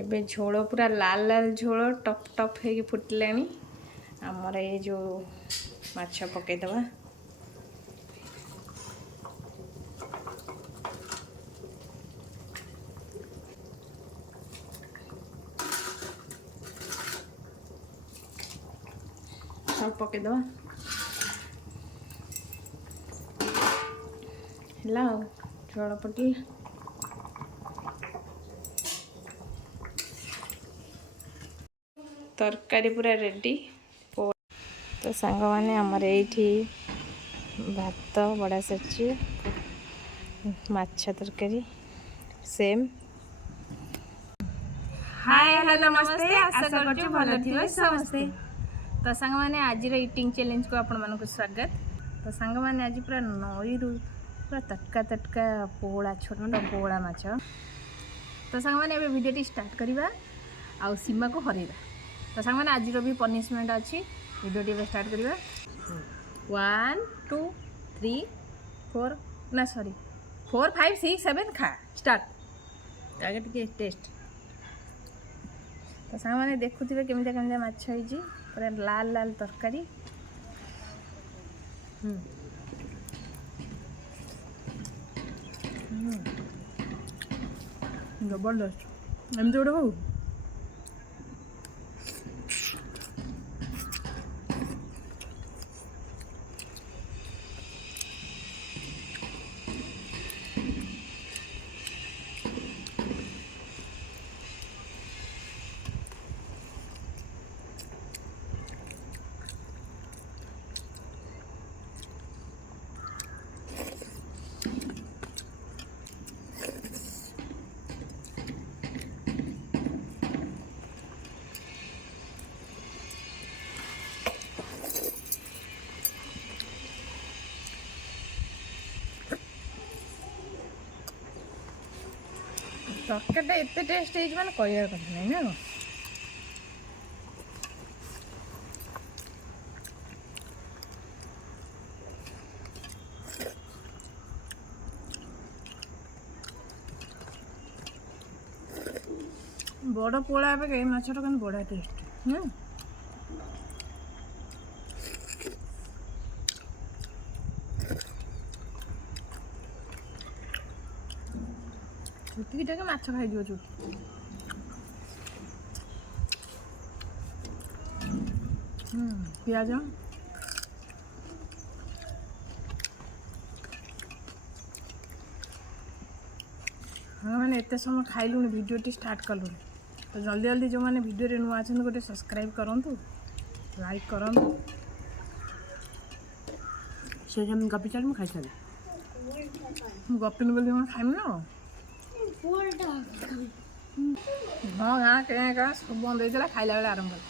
ଏବେ ଝୋଳ ପୁରା ଲାଲ ଲାଲ ଝୋଳ ଟପ୍ ଟପ୍ ହେଇକି ଫୁଟିଲାଣି। ଆମର ଏ ଯେଉଁ ମାଛ ପକେଇଦେବା। ସବୁ ପକେଇଦେବା। ହେଲା ଆଉ ଝୋଳ ଫୁଟିଲା। ତରକାରୀ ପୁରା ରେଡ଼ି। ତ ସାଙ୍ଗମାନେ ଆମର ଏଇଠି ଭାତ ବଡ଼ା ସରିଛି, ମାଛ ତରକାରୀ ସେମ୍। ହାय ହ୍ୟାଲୋ ନମସ୍ତେ, ଆଶା କରୁଛୁ ଭଲ ଥିବେ ସମସ୍ତେ। ତ ସାଙ୍ଗମାନେ ଆଜିର ଇଟିଂ ଚ୍ୟାଲେଞ୍ଜକୁ ଆପଣମାନଙ୍କୁ ସ୍ୱାଗତ। ତ ସାଙ୍ଗମାନେ ଆଜି ପୁରା ନଈରୁ ପୁରା ତଟକା ତଟକା ପୋହଳା, ଛୋଟ ପୋହଳା ମାଛ। ତ ସାଙ୍ଗମାନେ ଏବେ ଭିଡ଼ିଓଟି ଷ୍ଟାର୍ଟ କରିବା ଆଉ ସୀମାକୁ ହରେଇବା। ତ ସାଙ୍ଗମାନେ ଆଜିର ବି ପନିଶମେଣ୍ଟ ଅଛି। ଭିଡ଼ିଓଟି ଏବେ ଷ୍ଟାର୍ଟ କରିବା। 1 2 3 4 ନା ସରି 4 5 6 7 ଖା ଷ୍ଟାର୍ଟ। ଆଗେ ଟିକେ ଟେଷ୍ଟ। ତ ସାଙ୍ଗମାନେ ଦେଖୁଥିବେ କେମିତିଆ କେମିତିଆ ମାଛ ହେଇଛି, ପୁରା ଲାଲ ଲାଲ ତରକାରୀ। ଜବରଦସ୍ତ। ଏମିତି ଗୋଟେ ହଉ। ତରକାରୀଟା ଏତେ ଟେଷ୍ଟ ହେଇଛି ମାନେ କହିବାର କଥା ନାହିଁ ନା। ବଡ଼ ପୋଳା ଅପେକ୍ଷା ଏ ମାଛଟା କିନ୍ତୁ ବଢ଼ିଆ ଟେଷ୍ଟ ନା। ଚୁଟିକିଟାକେ ମାଛ ଖାଇଯିବ ଚୁଟି। ପିଆଜ ମାନେ ଏତେ ସମୟ ଖାଇଲୁଣି, ଭିଡ଼ିଓଟି ଷ୍ଟାର୍ଟ କଲୁଣି। ତ ଜଲ୍ଦି ଜଲ୍ଦି ଯେଉଁମାନେ ଭିଡ଼ିଓରେ ନୂଆ ଅଛନ୍ତି ଗୋଟେ ସବସ୍କ୍ରାଇବ୍ କରନ୍ତୁ, ଲାଇକ୍ କରନ୍ତୁ। ସେ ଯେମିତି ଗପି ଚାଲ, ମୁଁ ଖାଇସାରି। ମୁଁ ଗପିନି ବୋଲି କ'ଣ ଖାଇମି ନା? ହଁ ଗାଁ କେଁ ଗାଁ ସବୁ ବନ୍ଦ ହେଇଥିଲା, ଖାଇଲା ବେଳେ ଆରମ୍ଭ ହେଲା।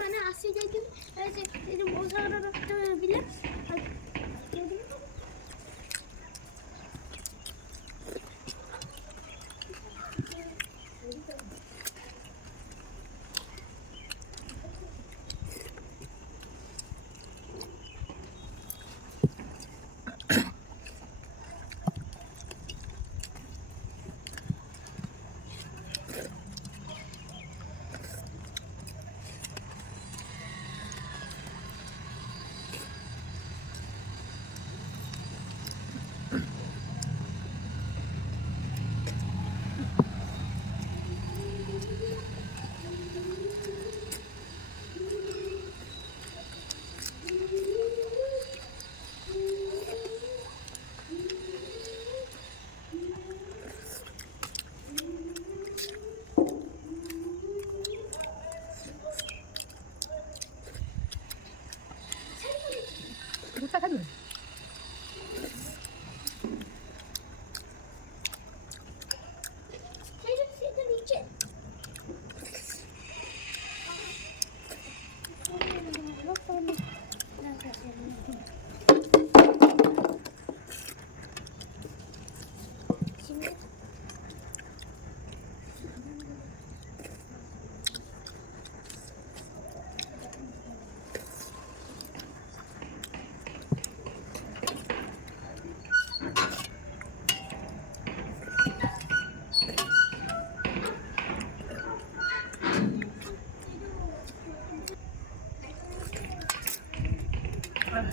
ମାନେ ଆସି ଯାଇଥିଲି ବହୁତ ସାରା ରକ୍ତ ବିଲା।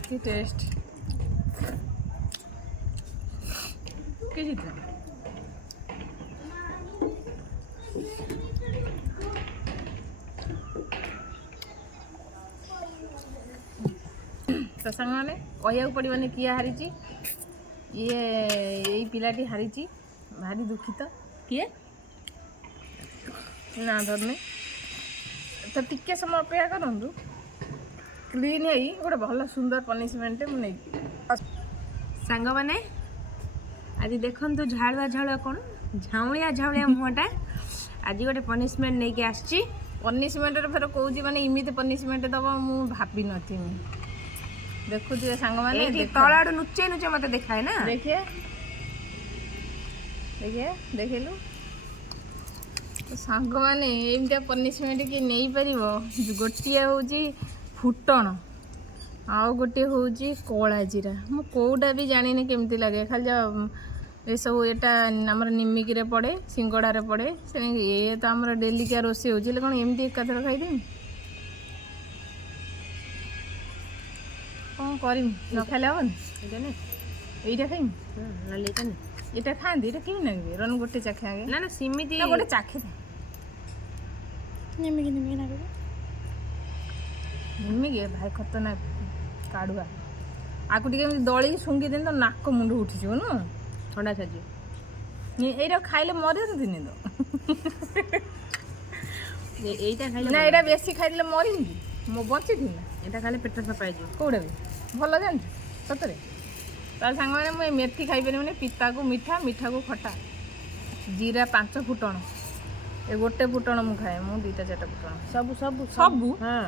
କି ଟେଷ୍ଟ କିଛି ତ ସାଙ୍ଗମାନେ କହିବାକୁ ପଡ଼ିବନି କିଏ ହାରିଛି। ଇଏ ଏଇ ପିଲାଟି ହାରିଛି, ଭାରି ଦୁଃଖିତ। କିଏ ନା ଧରୁନି ତ, ଟିକେ ସମୟ ଅପେକ୍ଷା କରନ୍ତୁ। କ୍ଲିନ୍ ହେଇ ଗୋଟେ ଭଲ ସୁନ୍ଦର ପନିସମେଣ୍ଟ ମୁଁ ନେଇଛି। ସାଙ୍ଗମାନେ ଆଜି ଦେଖନ୍ତୁ ଝାଳୁଆ ଝାଳୁଆ କ'ଣ ଝାଉଁଳିଆ ଝାଉଁଳିଆ ମୁହଁଟା ଆଜି ଗୋଟେ ପନିସମେଣ୍ଟ ନେଇକି ଆସିଛି। ପନିସମେଣ୍ଟରେ ଫେର କହୁଛି ମାନେ ଏମିତି ପନିସମେଣ୍ଟ ଦେବ ମୁଁ ଭାବିନଥିଲି। ଦେଖୁଥିବେ ସାଙ୍ଗମାନେ ଏଇଠି ତଳ ଆଡ଼ୁ ନୁଚେଇ ନୁଚେଇ ମୋତେ ଦେଖାଏ ନା। ଦେଖିଏ ଦେଖିଏ ଦେଖିଲୁ ସାଙ୍ଗମାନେ ଏମିତିଆ ପନିସମେଣ୍ଟ କିଏ ନେଇପାରିବ? ଗୋଟିଏ ହେଉଛି ଫୁଟଣ, ଆଉ ଗୋଟିଏ ହେଉଛି କଳା ଜିରା। ମୁଁ କେଉଁଟା ବି ଜାଣିନି କେମିତି ଲାଗେ, ଖାଲି ଯା ଏସବୁ ଏଇଟା ଆମର ନିମିକିରେ ପଡ଼େ, ସିଙ୍ଗଡ଼ାରେ ପଡ଼େ। ସେ ଏ ତ ଆମର ଡେଲିକା ରୋଷେଇ ହେଉଛି, ହେଲେ କ'ଣ ଏମିତି ଏକାଥର ଖାଇଦେବି? କ'ଣ କରିମି? ନ ଖାଇଲେ ହେବନି? ଏଇଟା ନେ ଏଇଟା ଖାଇମି, ନହେଲେ ଏଇଟା ନେ। ଏଇଟା ଖାଆନ୍ତି, ଏଇଟା କେମିତି ଲାଗିବେ? ରନ ଗୋଟେ ଚାଖେ ଆଗେ। ନା ନା ସେମିତି ନା ଗୋଟେ ଚାଖେ ନିମିକି ନିମିକି ଲାଗିବ। ନିମିକି ଭାଇ ଖତରନାକ କାଢ଼ୁଆ। ଆକୁ ଟିକେ ଏମିତି ଦଳିକି ଶୁଙ୍ଘି ଦେନି ତ ନାକ ମୁଣ୍ଡ ଉଠିଯିବ ନୁହଁ? ଥଣ୍ଡା ଛାଡ଼ିଯିବ। ଏଇଟା ଖାଇଲେ ମରିଥାନ୍ତିନି ତ? ଏଇଟା ଖାଇଲେ ନା ଏଇଟା ବେଶୀ ଖାଇଦେଲେ ମରିନି କି? ମୁଁ ବଞ୍ଚିଥିଲି ନା? ଏଇଟା ଖାଇଲେ ପେଟ ସଫା ହେଇଯିବ। କେଉଁଟା ବି ଭଲ ଜାଣିଛୁ ସତରେ? ତାହେଲେ ସାଙ୍ଗମାନେ ମୁଁ ଏ ମେଥି ଖାଇପାରିବିନି। ପିତାକୁ ମିଠା, ମିଠାକୁ ଖଟା, ଜିରା 5 ଫୁଟଣ, ଏ ଗୋଟେ ଫୁଟଣ ମୁଁ ଖାଏ। ମୁଁ 2-4ଟା ଫୁଟଣ ସବୁ ସବୁ ସବୁ ହଁ।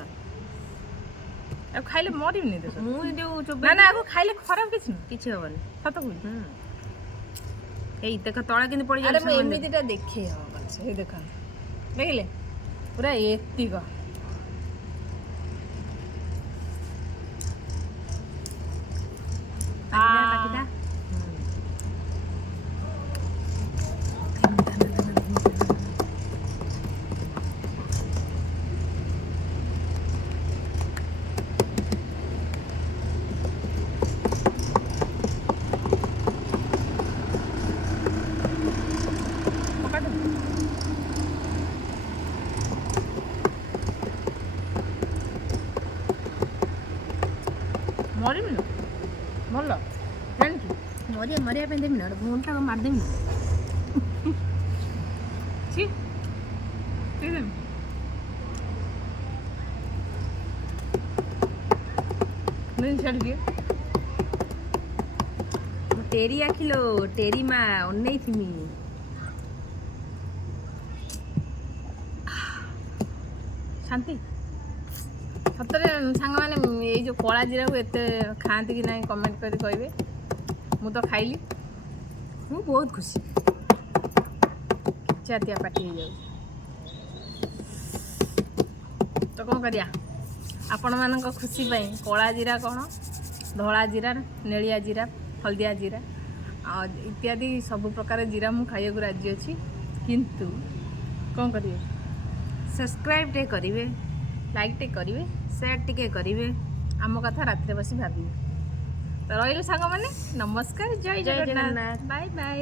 ଆଉ ଖାଇଲେ ମରିବିନି ତ? ମୁଁ ଯୋଉ ନା ନା ଆକୁ ଖାଇଲେ ଖରାପ କିଛି ନୁହଁ, କିଛି ହବନି। ସତ କହୁଛି। ଏଇ ଦେଖ ତଳେ କିନ୍ତୁ ପଡ଼ି ଆରେ ମୁଁ ଯାଉଛି। ଏମିତିଟା ଦେଖେ ହବ ଭଲସେ। ଏଇ ଦେଖନ୍ତୁ, ଦେଖିଲେ ପୁରା ଏତିକ। ପାଟିଟା ମରିବିନି ଭଲ ଜାଣିଛୁ? ମରିବା ପାଇଁ ଦେବି ନା ଗୋଟେ ଭୁଣ୍ଡା ମାରିଦେବି ନା। ଛି ଦେଇଦେବି। ଛାଡ଼ିଦିଏ। ଟେରି ଆଖିଲୋ ଟେରି ମା ଅନେଇଥିମି। ଶାନ୍ତି ସତରେ ସାଙ୍ଗମାନେ ଏଇ ଯେଉଁ କଳା ଜିରାକୁ ଏତେ ଖାଆନ୍ତି କି ନାହିଁ କମେଣ୍ଟ କରି କହିବେ। ମୁଁ ତ ଖାଇଲି, ମୁଁ ବହୁତ ଖୁସି। ଚାତିଆ ପାଟି ହେଇଯାଉଛି ତ କ'ଣ କରିବା? ଆପଣମାନଙ୍କ ଖୁସି ପାଇଁ କଳା ଜିରା କ'ଣ, ଧଳା ଜିରା, ନେଳିଆ ଜିରା, ହଳଦିଆ ଜିରା ଆଉ ଇତ୍ୟାଦି ସବୁ ପ୍ରକାର ଜିରା ମୁଁ ଖାଇବାକୁ ରାଜି ଅଛି। କିନ୍ତୁ କ'ଣ କରିବେ? ସବସ୍କ୍ରାଇବ୍ ଟିକେ କରିବେ, ଲାଇକ୍ ଟିକେ କରିବେ, ସେୟାର ଟିକେ କରିବେ, ଆମ କଥା ରାତିରେ ବସି ଭାବିବେ। ତ ରହିଲୁ ସାଙ୍ଗମାନେ, ନମସ୍କାର, ଜୟ ଜଗନ୍ନାଥ, ବାଏ ବାଏ।